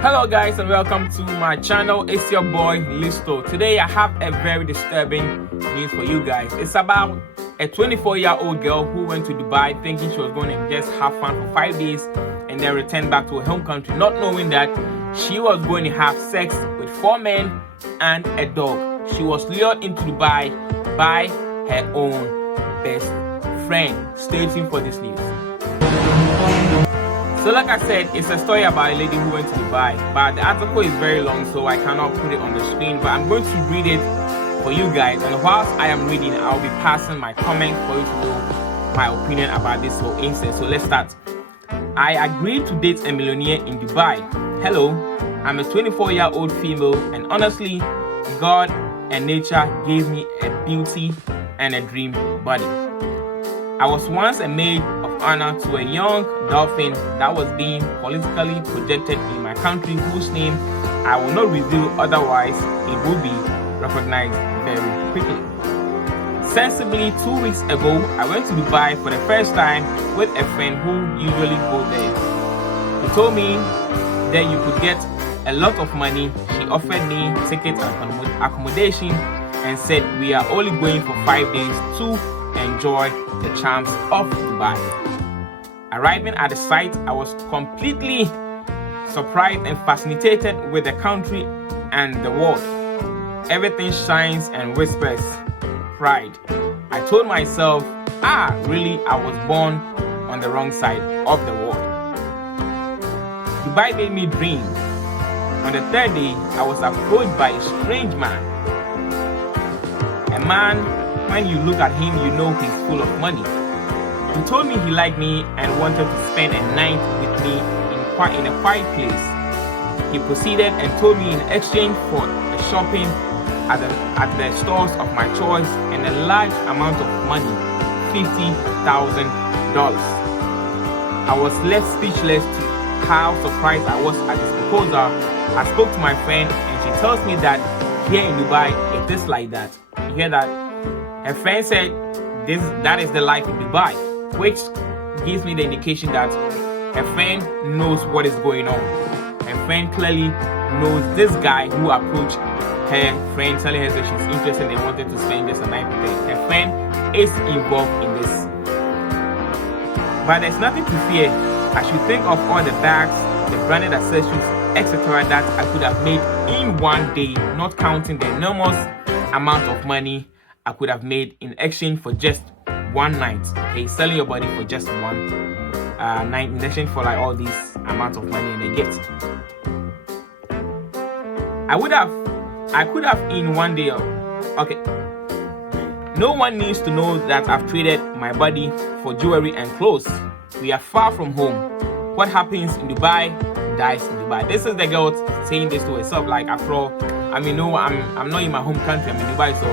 Hello guys and welcome to my channel. It's your boy Listo. Today I have a very disturbing news for you guys. It's about a 24-year-old girl who went to Dubai thinking she was going to just have fun for 5 days and then return back to her home country, not knowing that she was going to have sex with 4 men and a dog. She was lured into Dubai by her own best friend. Stay tuned for this news. So like I said, it's a story about a lady who went to Dubai, but the article is very long, so I cannot put it on the screen, but I'm going to read it for you guys, and whilst I am reading, I'll be passing my comment for you to know my opinion about this whole incident. So let's start. I agreed to date a millionaire in Dubai. Hello, I'm a 24-year-old female, and honestly, God and nature gave me a beauty and a dream body. I was once a maid of honor to a young dolphin that was being politically projected in my country, whose name I will not reveal, otherwise it will be recognized very quickly. Sensibly, 2 weeks ago, I went to Dubai for the first time with a friend who usually goes there. He told me that you could get a lot of money. She offered me tickets and accommodation and said we are only going for 5 days to enjoy the charms of Dubai. Arriving at the site, I was completely surprised and fascinated with the country and the world. Everything shines and whispers pride. I told myself, really, I was born on the wrong side of the world. Dubai made me dream. On the third day, I was approached by a strange man. A man, when you look at him, you know he's full of money. He told me he liked me and wanted to spend a night with me in a quiet place. He proceeded and told me in exchange for a shopping at the stores of my choice and a large amount of money, $50,000. I was left speechless to how surprised I was at this proposal. I spoke to my friend and she tells me that here in Dubai it is like that. You hear that? Her friend said that is the life in Dubai, which gives me the indication that her friend knows what is going on. Her friend clearly knows this guy who approached her friend, telling her that she's interested and wanted to spend just a night with her. Her friend is involved in this. But there's nothing to fear. I should think of all the bags, the branded accessories, etc. that I could have made in 1 day, not counting the enormous amount of money I could have made in exchange for just one night. Okay, selling your body for just one night in exchange for like all these amounts of money and a gift. I could have in 1 day. Okay. No one needs to know that I've traded my body for jewelry and clothes. We are far from home. What happens in Dubai dies in Dubai. This is the girl saying this to herself. Like, after all, no, I'm not in my home country. I'm in Dubai, so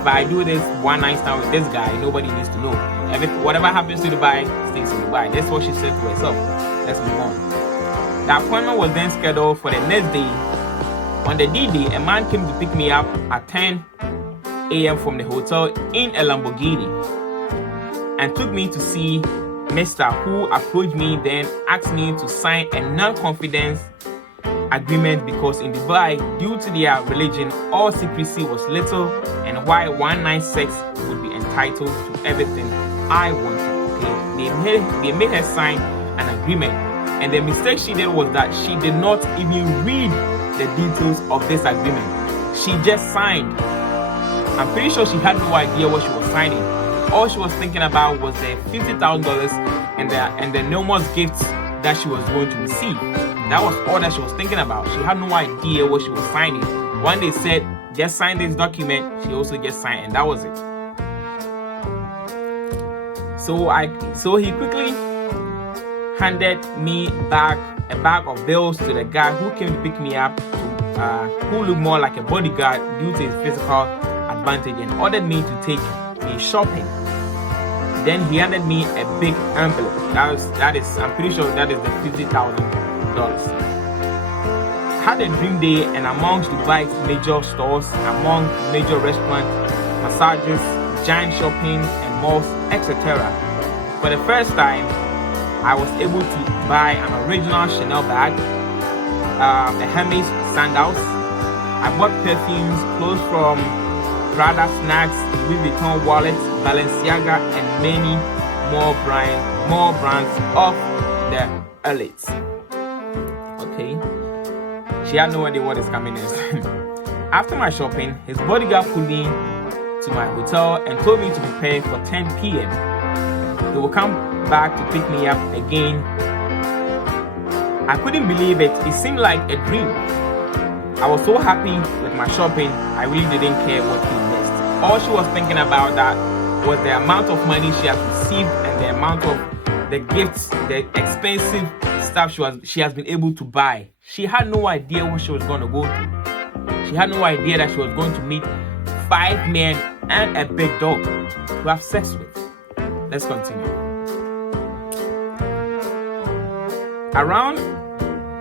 if I do this one night stand with this guy, nobody needs to know. Whatever happens to Dubai stays in Dubai. That's what she said to herself. Let's move on. The appointment was then scheduled for the next day. On the D-Day, a man came to pick me up at 10 a.m. from the hotel in a Lamborghini and took me to see Mr. who approached me, then asked me to sign a non-confidence agreement because in Dubai, due to their religion, all secrecy was little, and why one night sex would be entitled to everything I wanted. Okay? They made her sign an agreement, and the mistake she did was that she did not even read the details of this agreement. She just signed. I'm pretty sure she had no idea what she was signing. All she was thinking about was the $50,000 and the enormous gifts that she was going to receive. That was all that she was thinking about. She had no idea what she was signing. When they said, just sign this document, she also just signed, and that was it. So he quickly handed me back a bag of bills to the guy who came to pick me up, who looked more like a bodyguard due to his physical advantage, and ordered me to take me shopping. Then he handed me a big envelope. I'm pretty sure that is the $50,000. Had a dream day, and amongst Dubai's major stores, among major restaurants, massages, giant shopping and malls, etc. For the first time, I was able to buy an original Chanel bag, a Hermes sandals. I bought perfumes, clothes from Prada, snacks, Louis Vuitton wallets, Balenciaga, and many more brands of the elites. Okay, she had no idea what is coming next. After my shopping, his bodyguard pulled me to my hotel and told me to prepare for 10 p.m. He will come back to pick me up again. I couldn't believe it. It seemed like a dream. I was so happy with my shopping, I really didn't care what he missed. All she was thinking about that was the amount of money she has received and the amount of the gifts, the expensive stuff she has been able to buy. She had no idea what she was going to go through. She had no idea that she was going to meet 5 men and a big dog to have sex with. Let's continue. Around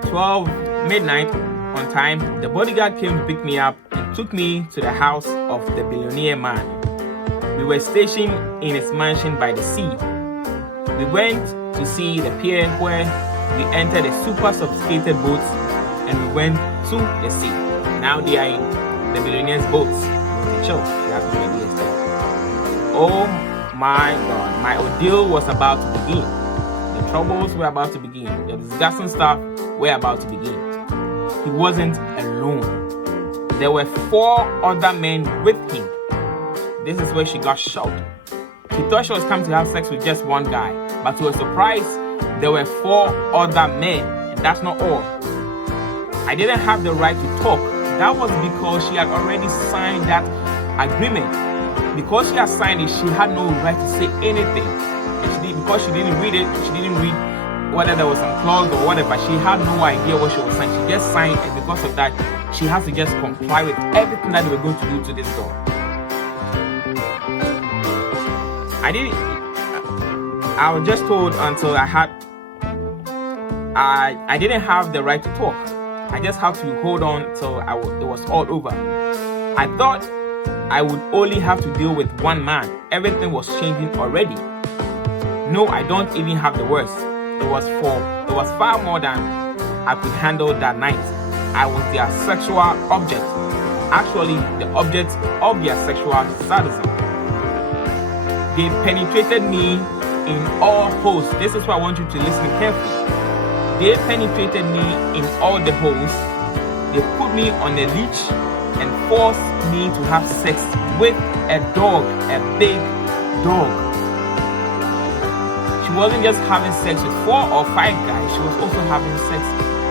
12 midnight on time, the bodyguard came to pick me up and took me to the house of the billionaire man. We were stationed in his mansion by the sea. We went to see the pier where we entered a super sophisticated boat and we went to the sea. Now they are in the billionaire's boats. They chill. She has no idea still. Oh my God, my ordeal was about to begin. The troubles were about to begin. The disgusting stuff were about to begin. He wasn't alone. There were 4 other men with him. This is where she got shocked. She thought she was coming to have sex with just one guy, but to her surprise, there were 4 other men, and that's not all. I didn't have the right to talk. That was because she had already signed that agreement. Because she had signed it, she had no right to say anything. And because she didn't read it, she didn't read whether there was some clause or whatever. She had no idea what she was signing. She just signed, and because of that, she has to just comply with everything that they were going to do to this girl. I was just told until I didn't have the right to talk. I just had to hold on till it was all over. I thought I would only have to deal with one man. Everything was changing already. No, I don't even have the words. It was far more than I could handle that night. I was their sexual object. Actually, the object of their sexual sadism. They penetrated me in all holes. This is why I want you to listen carefully. They penetrated me in all the holes. They put me on a leash and forced me to have sex with a dog, a big dog. She wasn't just having sex with 4 or 5 guys. She was also having sex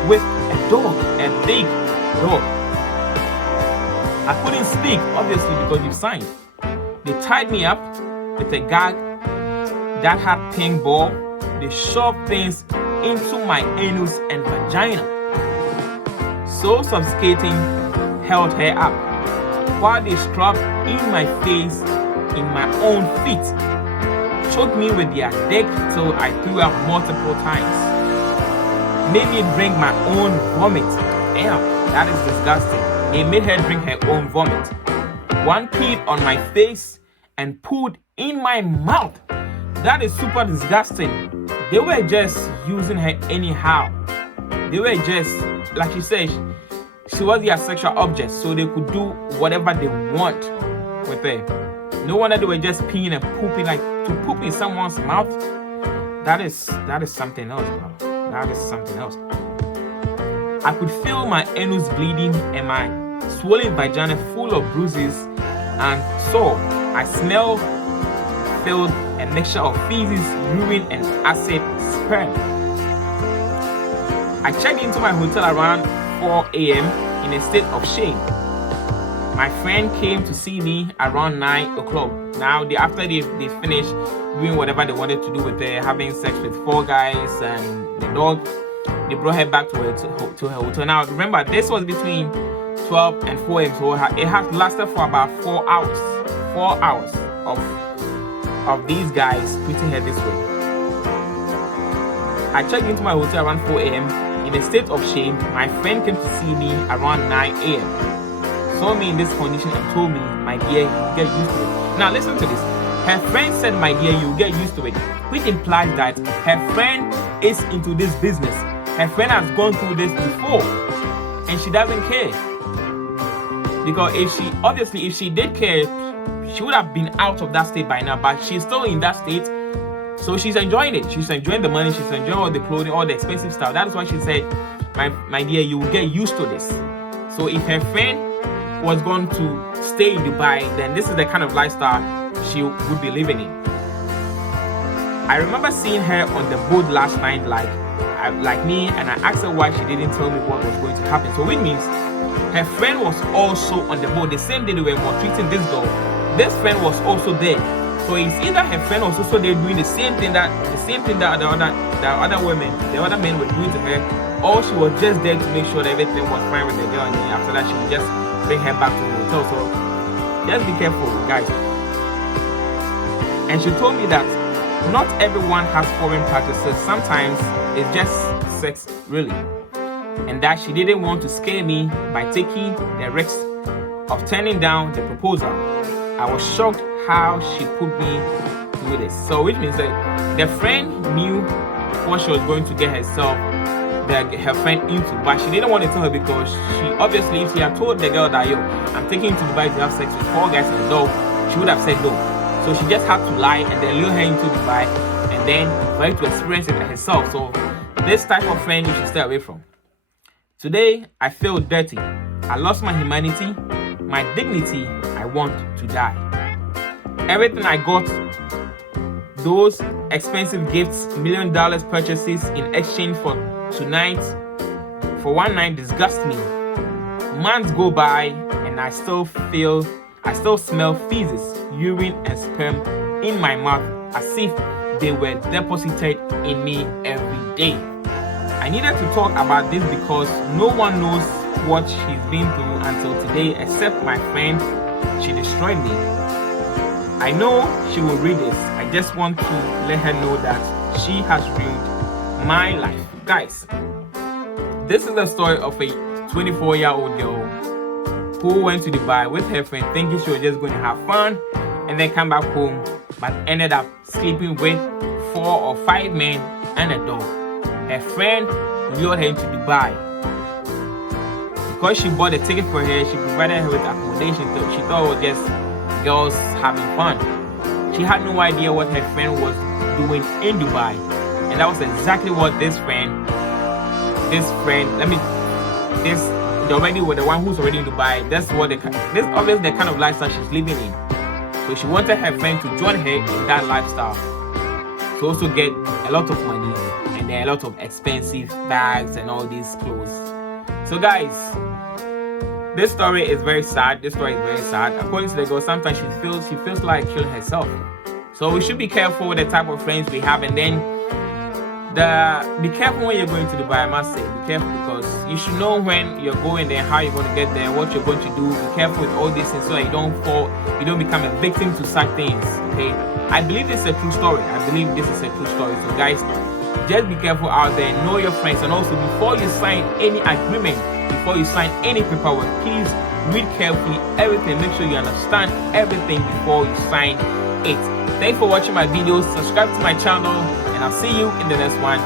with a dog, a big dog. I couldn't speak, obviously, because you've signed. They tied me up with a gag that had pink ball. They shoved things into my anus and vagina. So sophisticating held her up while they scrubbed in my face, in my own feet, choked me with their dick till I threw up multiple times, made me drink my own vomit. Damn, that is disgusting. They made her drink her own vomit. One peed on my face and pooed in my mouth. That is super disgusting. They were just using her anyhow. They were just, like she said, she was their sexual object, so they could do whatever they want with her. No wonder they were just peeing and pooping. Like, to poop in someone's mouth, that is something else, bro. That is something else. I could feel my anus bleeding and my swollen vagina full of bruises and sore. I smelled filled a mixture of feces, urine, and acid sperm. I checked into my hotel around 4 a.m. in a state of shame. My friend came to see me around 9 o'clock. Now, after they finished doing whatever they wanted to do with her, having sex with 4 guys and the dog, they brought her back to her hotel. Now, remember, this was between 12 and 4 a.m. So it had lasted for about 4 hours. 4 hours of these guys treating her this way. I checked into my hotel around 4 a.m. in a state of shame. My friend came to see me around 9 a.m. Saw me in this condition and told me, "My dear, you get used to it." Now listen to this. Her friend said, "My dear, you get used to it," which implies that her friend is into this business. Her friend has gone through this before. and she doesn't care. Because if she did care, she would have been out of that state by now, but she's still in that state. So she's enjoying it. She's enjoying the money. She's enjoying all the clothing, all the expensive stuff. That's why she said, my dear, you will get used to this. So if her friend was going to stay in Dubai, then this is the kind of lifestyle she would be living in. I remember seeing her on the boat last night, like me, and I asked her why she didn't tell me what was going to happen. So it means her friend was also on the boat. The same day they were maltreating this girl, this friend was also there. So it's either her friend was also there doing the same thing that the other men were doing to her, or she was just there to make sure that everything was fine with the girl, and then after that she would just bring her back to the hotel. So just be careful, guys. And she told me that not everyone has foreign practices. Sometimes it's just sex, really. And that she didn't want to scare me by taking the risk of turning down the proposal. I was shocked how she put me through this. So which means that the friend knew what she was going to get herself, her friend into, but she didn't want to tell her because she obviously, if she had told the girl that, yo, I'm taking you to Dubai to have sex with 4 guys and a dog, she would have said no. So she just had to lie and then lure her into Dubai and then for her to experience it herself. So this type of friend you should stay away from. Today, I feel dirty. I lost my humanity, my dignity. I want to die. Everything I got, those expensive gifts, $1 million purchases in exchange for one night disgust me. Months go by and I still smell feces, urine and sperm in my mouth as if they were deposited in me every day. I needed to talk about this because no one knows what she's been through until today except my friend. She destroyed me. I know she will read this. I just want to let her know that she has ruined my life. Guys, this is the story of a 24-year-old girl who went to Dubai with her friend thinking she was just going to have fun and then come back home, but ended up sleeping with 4 or 5 men and a dog. Her friend lured her into Dubai. Because she bought a ticket for her, she provided her with accommodation. She thought it was just girls having fun. She had no idea what her friend was doing in Dubai. And that was exactly what the one who's already in Dubai, this obviously the kind of lifestyle she's living in. So she wanted her friend to join her in that lifestyle, to also get a lot of money and then a lot of expensive bags and all these clothes. So guys, this story is very sad. According to the girl, sometimes she feels like killing herself. So we should be careful with the type of friends we have, and then be careful when you're going to Dubai. I must say, be careful, because you should know when you're going there, how you're going to get there, what you're going to do. Be careful with all these things so that you don't become a victim to such things. Okay, I believe this is a true story. So guys, just be careful out there, know your friends, and also before you sign any agreement, before you sign any paperwork, please read carefully everything. Make sure you understand everything before you sign it. Thanks for watching my videos. Subscribe to my channel, and I'll see you in the next one.